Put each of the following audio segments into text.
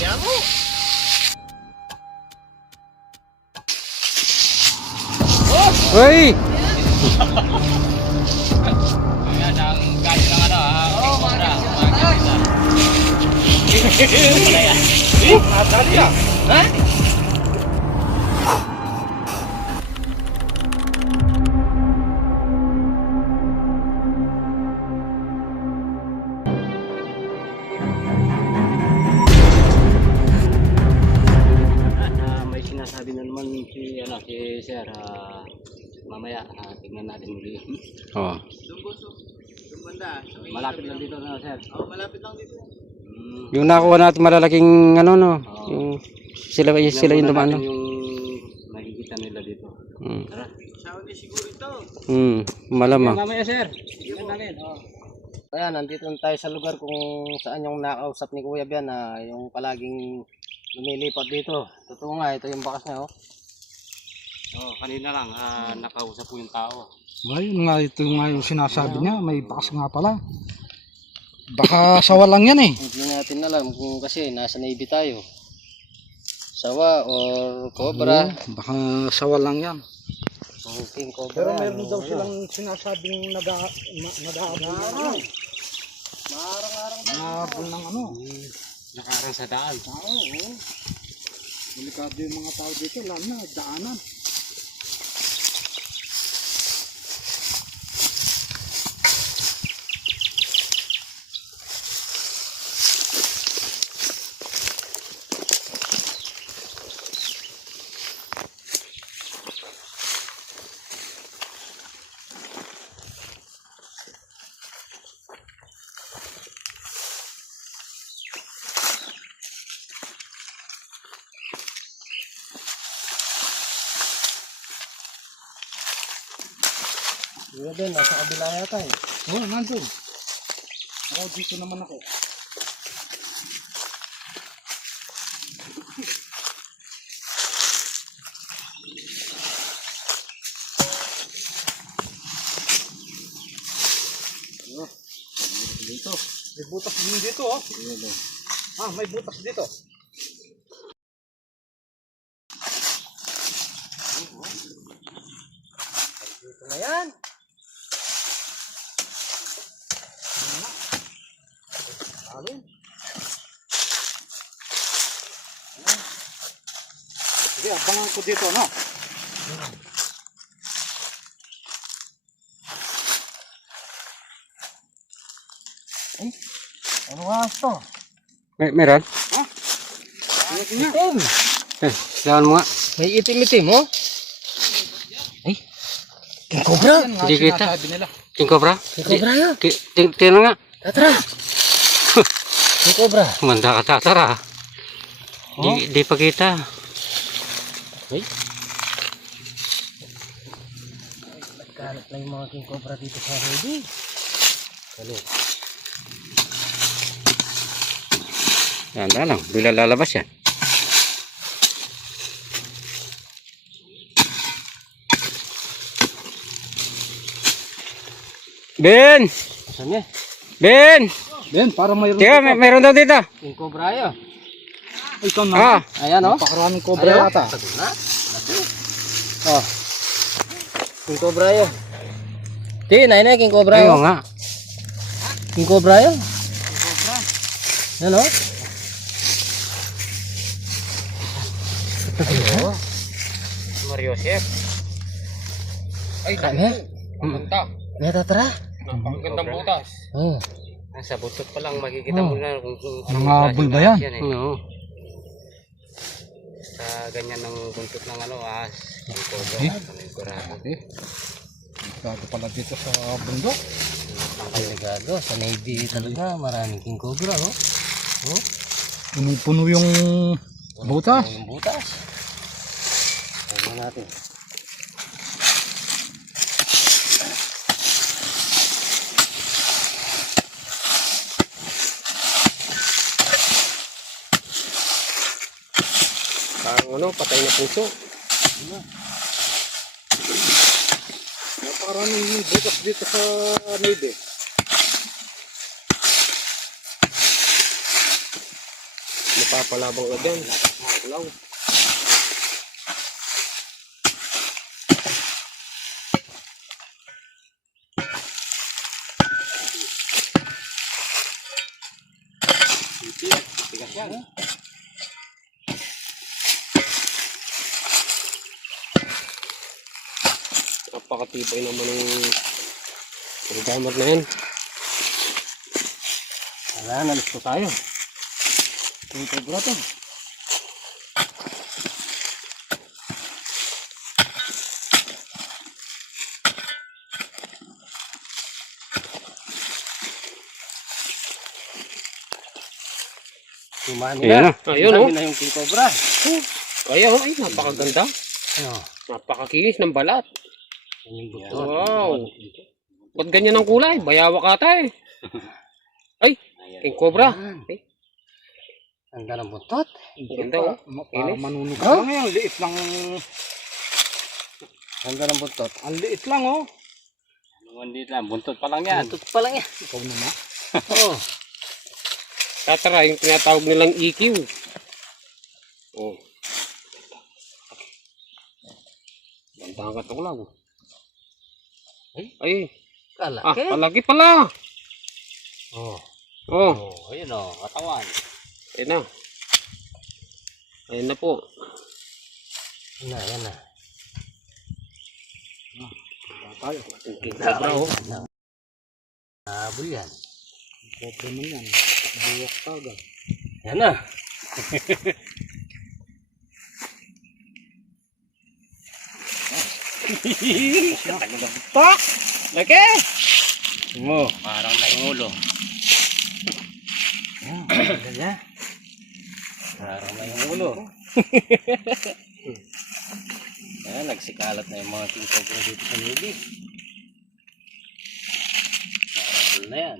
Yan mo. Uy! Ayan, ang galing ng ano ha. Oo, mga Natali ah. Ha? May sinasabi na naman si Sir, mamaya tingnan natin muli. Oh. Yung banda. Malapit lang dito na Sir. Oh, malapit lang dito. Yung nakuha natin malalaking ano no, yung sila yung dumaan no. Yung nakikita nila dito. Tara. Sabi siguro ito. Malamang. Mamaya Sir. Tingnan namin. Ayan, nandito na tayo sa lugar kung saan yung nakausap ni Kuya Bian na yung palaging lumilipat dito. Totoo nga, ito yung bakas niya oh. Kanina lang nakausap po yung tao. Ngayon nga, ito nga yung sinasabi niya, may bakas nga pala. Baka sawa lang yan eh. Hindi natin alam kung kasi nasa Navy tayo. Sawa or cobra. Baka sawa lang yan. King cobra. Pero meron daw silang sinasabing nag-aabol. Nag-aabol ng ano. Nakarang sa daan. Oo. Delikado yung mga tao dito, lalo na daanan. Kuya Ben, nasa kabila yata eh. Oo, nandun. Ako dito naman ako. Dito. May butas din dito oh. May butas dito. Dito na yan. Alin? Sige, abangan ko dito, no? Ano nga to? Meron? Itim. Silawan mo nga. May itim-itim oh. Ay. King cobra. Yan nga Hindi kita. sinasabi nila. King cobra? King cobra yun. Tingnan nga. Tatra. King cobra. Manda ka tatara. Di pa kita. Ay. Nagkalat na yung mga king cobra dito sa Navy. Ano? Yan lang. Bila lalabas yan. Ben! Saan niya? Ben! Ben, para mayroon Teka, dito. meron daw dito. King cobra yun. Ikaw na. Ayan oh. Napakaraming cobra yata. Sabi na. Oh. King cobra yun. Di, nainay king cobra Ayaw yun. nga. King cobra yun. King cobra. Yan oh. Ayo. Mario Chef. Ay, kami. Punta. May tatra. Ang gandang butas. Oh. Nasa butot pa lang makikita mo na kung Mga bulba yan. Oo. Sa ganyan ng buntot ng ano, yung cobra, sigurado. Bago pala dito sa bundok. Delikado. Sa Navy talaga, maraming king cobra oh. Oh. Punong-puno yung butas. Yung butas. Ano natin? Parang ano, patay na puso. Napakaraming butas dito sa Navy. Mapapalabang ka dyan.Ulaw. Tigas yan. Napakatibay naman ng damar na yan. Wala, nalis ko tayo. King Cobra to. Kumani Ayan na. na. Ayun, oh. Kumani na yung King Cobra. Ayan, ay, napakaganda. Ano? Napakakinis ng balat. Yan yung buto. Wow. Ba't ganyan ang kulay? Bayawak ata eh. Ay, King Cobra. Ay, Ang ganda ng buntot. ang ganda oh. Parang manunog lang yan. Ang liit lang. Ang ganda ng buntot. Ang liit lang oh. Hindi lang, buntot pa lang yan. Buntot pa lang yan. Ikaw naman. Oo. Tatara, yung tinatawag nilang EQ. Oh. Ganda ang katulaw. Ay, Kalaki. palagi pala. Oo. Oh, Oh, ayun o. Katawan. ayun na. Ayun na po. Yan na, yan na. Tayo. King Cobra oh. Habol yan. Cobra man yan. Buwak taga. Yan na. Laki! Mo. Parang naiulo. Yan. Ganda niya. Parang may ulo. Ayan, nagsikalat na yung mga King Cobra dito sa Nubi. Habol na yan.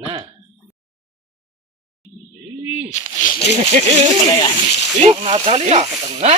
Na. Nadali ah. Patang na.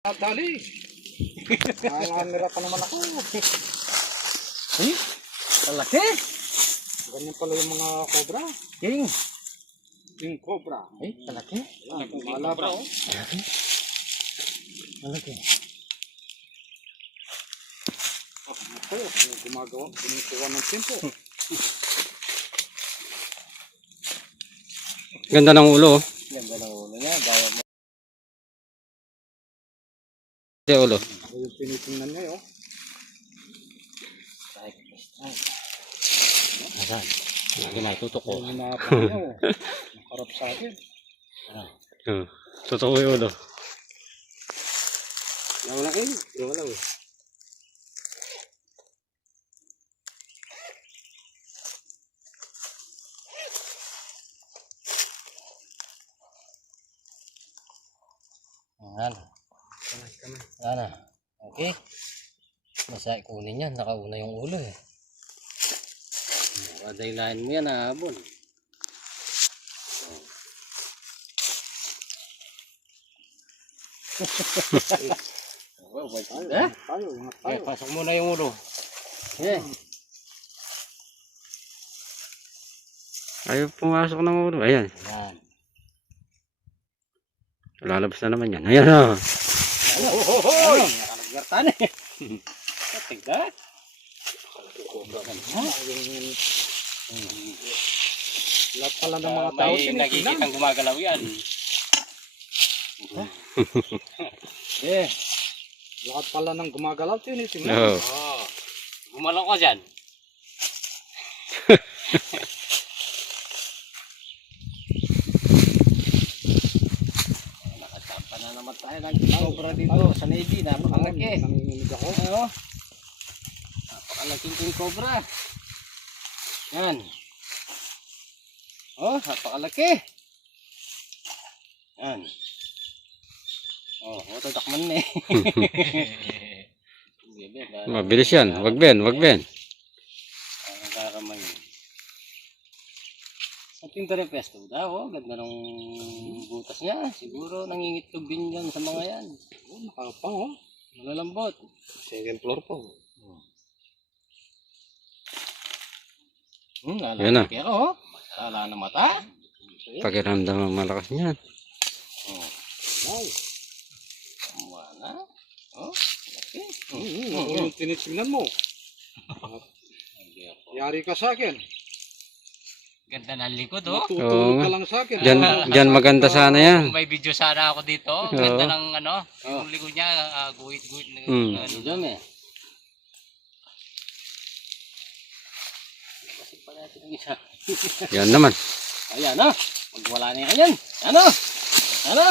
Nadali. Nanganira pa naman ako. Kalaki. Ganyan pala yung mga cobra. King. King Cobra. Ay, kalaki. Cobra oh. Kalaki. Ako, gumagawa. Kumukuha ng tempo. Ganda ng ulo. Oh. Ganda ng ulo niya. Gaya mo. Yung ulo. Ako yung tinitingnan niya oh. Asan? Lagi na itutok ko. Yung hinahapon niya oh. Nakarap sa akin. Totoo yung ulo. Nawala kayo. Nawala oh. Ayan. Ayan. Okay. Basta ikunin yan. Nakauna yung ulo eh. Kadaylahin mo yan habol. Eh? Tayo, ingat Okay, tayo. pasok muna yung ulo. Eh. Ayaw pumasok ng ulo. Ayan. Ayan. Lalabas na naman yan. Ayan o. Hohoy! Nakalagyan eh. Tignan. Lahat pala ng mga tao May tinitingnan. nakikitang gumagalaw yan. Eh. Lahat pala ng gumagalaw tinitingnan. Oo. Oh, gumalaw ka dyan. Nakatapa na naman tayo ng cobra dito sa Navy. Napakalaki. Nanginginig ako. Ano? Napakalaking king cobra. Yan. Oh, napakalaki. Yan. Oh, takman na eh. Mabilis yan. Wag Ben, wag Ben. Ang kakamay. Sa Pinto Pesto daw, oh, ganda ng butas niya. Siguro nangingitlog din yan sa mga yan. Oh, nakapang oh. Malalambot. Second floor po. Yan na. Pero, oh. Lala na mata. Pakiramdam ang malakas niyan. Tama na. Oh, okay. Ako yung tinitingnan mo. Yari ka sa akin. Ganda ng likod, oh. Tutulog ka lang sa akin. Diyan maganda sana yan. May video sana ako dito. Ganda ng ano, yung likod niya, guhit-guhit. Diyan eh. Pasig pa natin ang isa. Yan naman. Ayan na. Magwala na yan. Ano? Ano?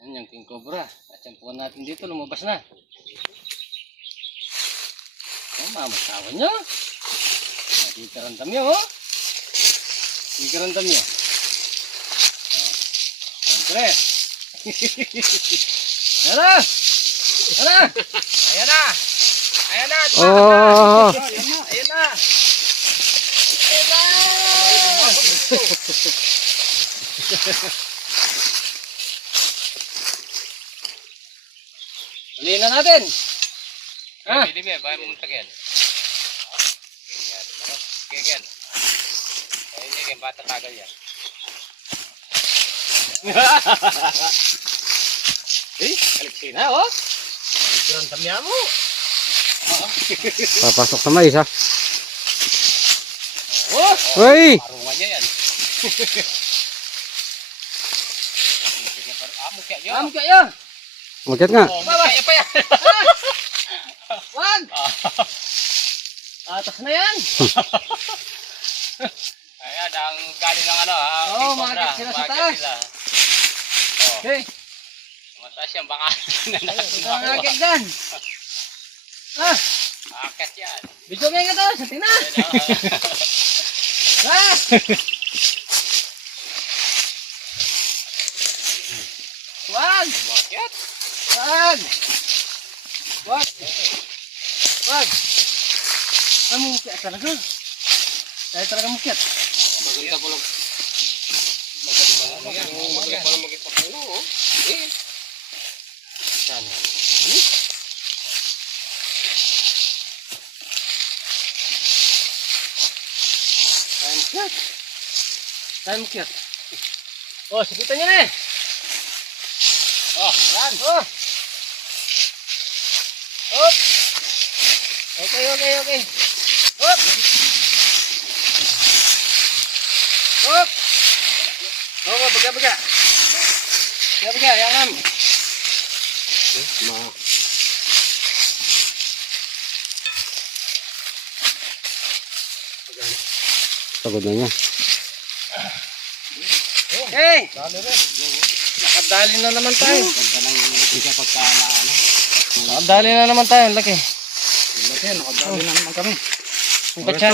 Yan yung king cobra. At yung puwan natin dito, lumabas na. Oh, mamasawan nyo. Nakikarantam nyo, oh. Nakikarantam nyo. Siyempre. Yan na. Yan na. Ayan na! Ayan na! Oh! Ayan na! Ayan na! Ulihin na natin. Ah! Pwede mo, bahay mo muntak yan. Gagyan. Ayun yan, bata tagal yan. Eh, aliksi na, oh. Nakikarantam niya mo. Papasok sa mais ha. Oh. Uy! Parungan niya yan. Mukha niyo. Ano kaya? Magat nga. Kaya pa yan. Wag! Atas na yan. Ayan, ang galing ng ano, Oo, umakyat sila sa taas. Okay. Mataas yan, baka Ito ang aking dan. Ah, akit yan. video nga nga to, sa tina. Ah! Wag! Bakit? Wag! Wag! Wag! Ano mukyat talaga? Dahil talaga mukyat. Maganda po lang. Maganda pa lang mag-ipapulo, oh. Eh. Sana. Tayo mukyat. Tayo mukyat. Oh, sakitan niya na eh. Oh, yan. Oh! Hop! Okay, okay, okay. Hop! Hop! Oh, baga-baga. Baga-baga, yangan. Pagod na niya. Okay! Nakadali na naman tayo. Nakadali na naman tayo, ang laki. Nakadali na naman kami. Ang katsyan.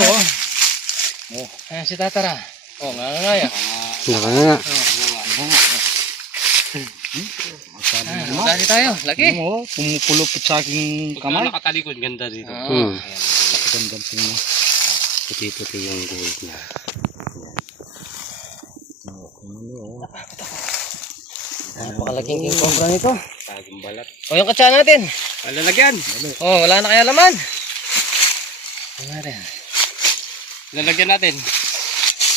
Ayan si Tatara. Oh, ngangangaya. Nakanga. Nakadali tayo, laki. Ano mo, pumupulupit sa aking kamay. Nakatalikod, ganda dito. Gandang tingnan. Puti-puti yung gold niya. Napakalaking king cobra nito. Tagong balat. O, yung katsyan natin. Lalagyan. Oh, wala na kaya laman. Ano natin? Lalagyan natin.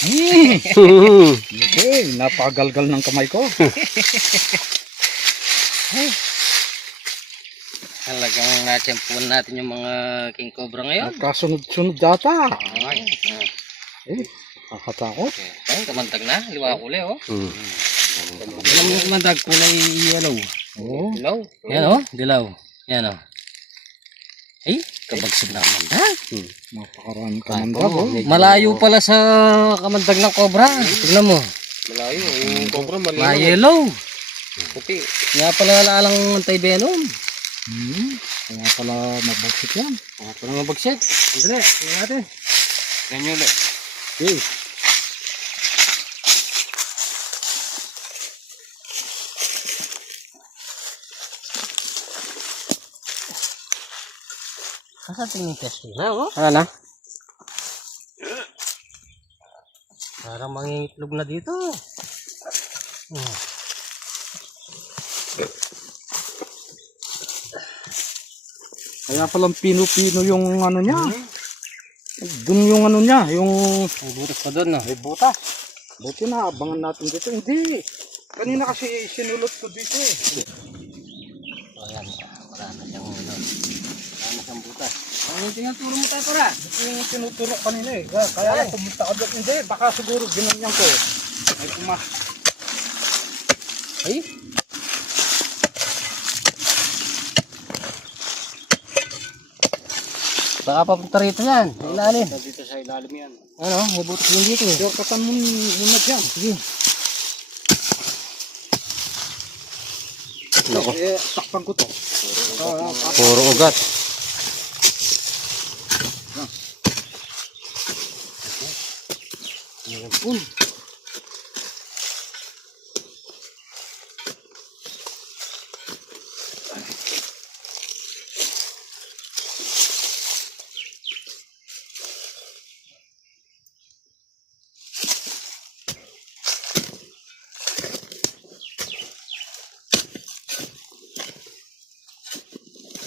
Okay, napakagalgal ng kamay ko. Talagang natsempuan natin yung mga king cobra ngayon. Nagkasunod-sunod data. Ay, Kakatakot. ayun, kamantag na. Liwa kulay, oh. Alam mo naman dag kulay yellow. Oo. Dilaw. Yan, oh. Dilaw. Yan, oh. Ay, kabagsig na kamandag. Napakarami kamandag. Oh. Malayo pala sa kamandag ng cobra. Tignan mo. Malayo. Yung cobra Ma-yellow. Puti. Nga pala nalaalang anti-venom. Kaya pala mabagsik yan. Nga pala mabagsik. Andali, tingnan natin. Ganyan ulit. Saan tingin test na, oh? Wala na? Parang mangingitlog na dito. Kaya palang pino-pino yung ano niya. Dun yung ano niya, yung May butas pa doon, no? may butas. Buti na, abangan natin dito. Hindi. Kanina kasi sinulot ko dito eh. So, ayan. Wala na siyang ano. Wala na siyang butas. Ang tinuturo mo tayo, para. Ito yung tinuturo kanina eh. Kaya lang pumunta ka doon. Hindi, baka siguro ginanyan ko. Ay pumas. Ay? Baka papunta rito yan. Sa ilalim. Dito sa ilalim yan. Ano? May butas din dito eh. Shortcutan mo muna dyan. Sige. Nako, Takpan ko to. puro ugat.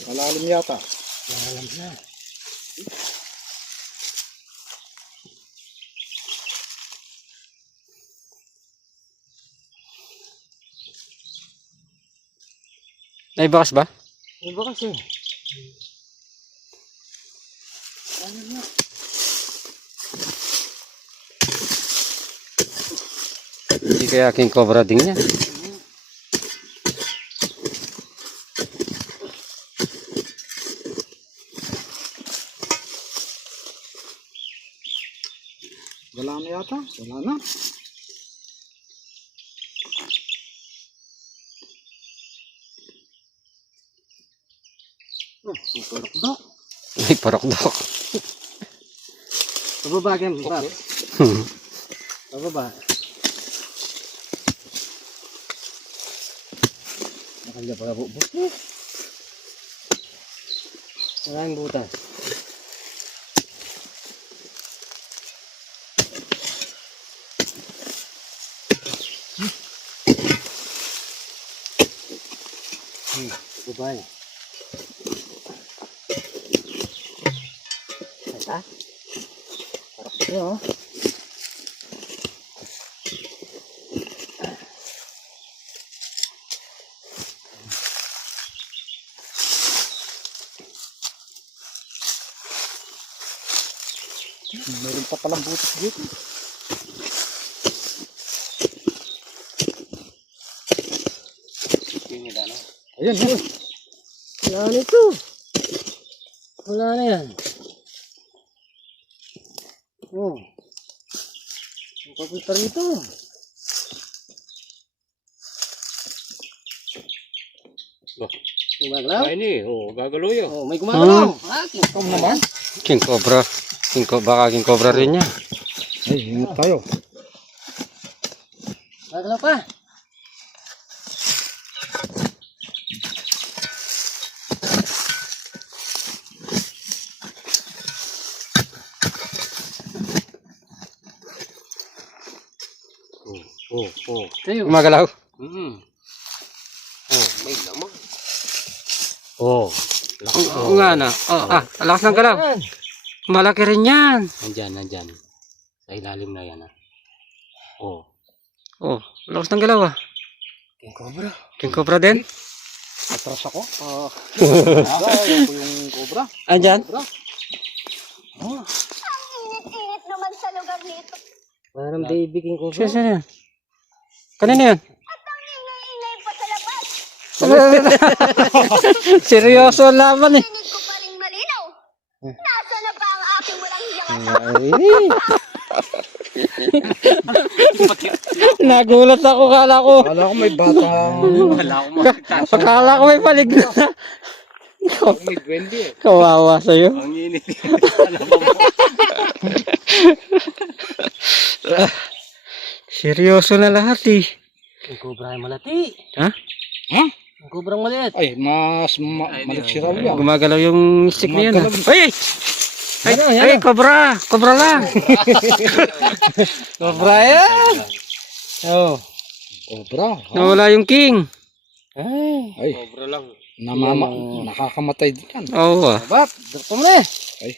Malalim yata. Ay, bakas ba? May bukas eh. Hindi kaya king cobra din yan. Wala na yata. Wala na. Tulok-dok. Ay, parokdok. Pababa, Gem. Pababa. Nakalya pa butas. Maraming butas. Pababa. Ata? Parang ito, oh. Meron pa palang butas dito. Ayan, yun. Wala na ito. Wala na yan. Oh. Ang papunta rito. Gumagalaw? Ay ni, gagalaw yun. Oh, may gumagalaw. Ikaw naman. King cobra. Baka king cobra rin yan. Ay, ingat tayo. Gumagalaw pa. Tayo. Gumagalaw. May lamang. Oo nga na. Lakas ng galaw. Malaki rin yan. Nandyan. Sa ilalim na yan. Oh, lakas ng galaw ah. King Cobra. King cobra din. Atras ako. Ako yung cobra. Andyan. Init naman sa lugar nito. Parang baby King Cobra. Sino yan? Kanina yan? At ang ingay-ingay pa sa labas. Seryoso ang laban eh. Tinig ko pa rin malinaw. Nasa na ba ang aking walang hiyang Nagulat ako, kala ko. Kala ko may bata. Wala akong makita. Kala ko may paligid na. May duwende eh. Kawawa sa'yo. Ang init. Seryoso na lahat eh. King Cobra ay malati. Ha? King Cobra ang maliit. Ay, mas maliksi raw yan. Gumagalaw yung stick na yun ah. Gumagalaw. Ay, cobra. Cobra lang. Cobra yan. Oh. Cobra. Nawala yung king. Ay. Ay, Cobra lang. Nakakamatay din yan. Oo ah. Bap, dito mo na eh.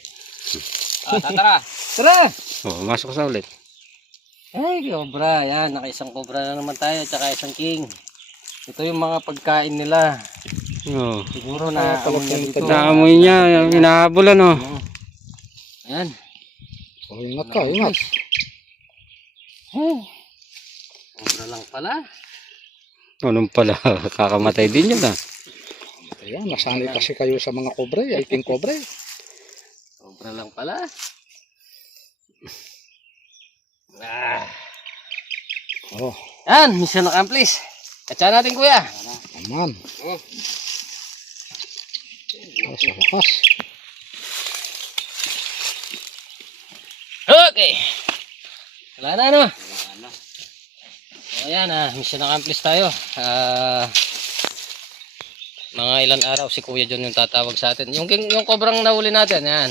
Tara. Tara! Oh, masok sa ulit. Ay, cobra. Yan, nakaisang cobra na naman tayo, tsaka isang king. Ito yung mga pagkain nila. Oo. Siguro na dito. Naamoy niya, hinahabol ano. Ayan. Oh, ingat ka, ingat. Cobra lang pala. Anong pala, kakamatay din yun ah. Ayan, nasanay kasi kayo sa mga kobre, ay king kobre. Cobra lang pala. Oh, Yan, mission accomplished. Katsa natin kuya. aman. Oh, sa wakas. Okay. Wala na ano? Ayan mission accomplished tayo. Mga ilan araw si Kuya John yung tatawag sa atin. Yung cobrang nahuli natin, yan.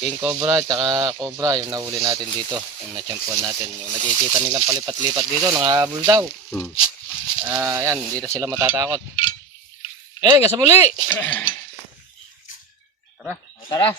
King cobra tsaka cobra yung nahuli natin dito. Yung natsyempuan natin. Yung nakikita nilang palipat-lipat dito, nangahabol daw. Yan, hindi na sila matatakot. Hanggang sa muli! Tara.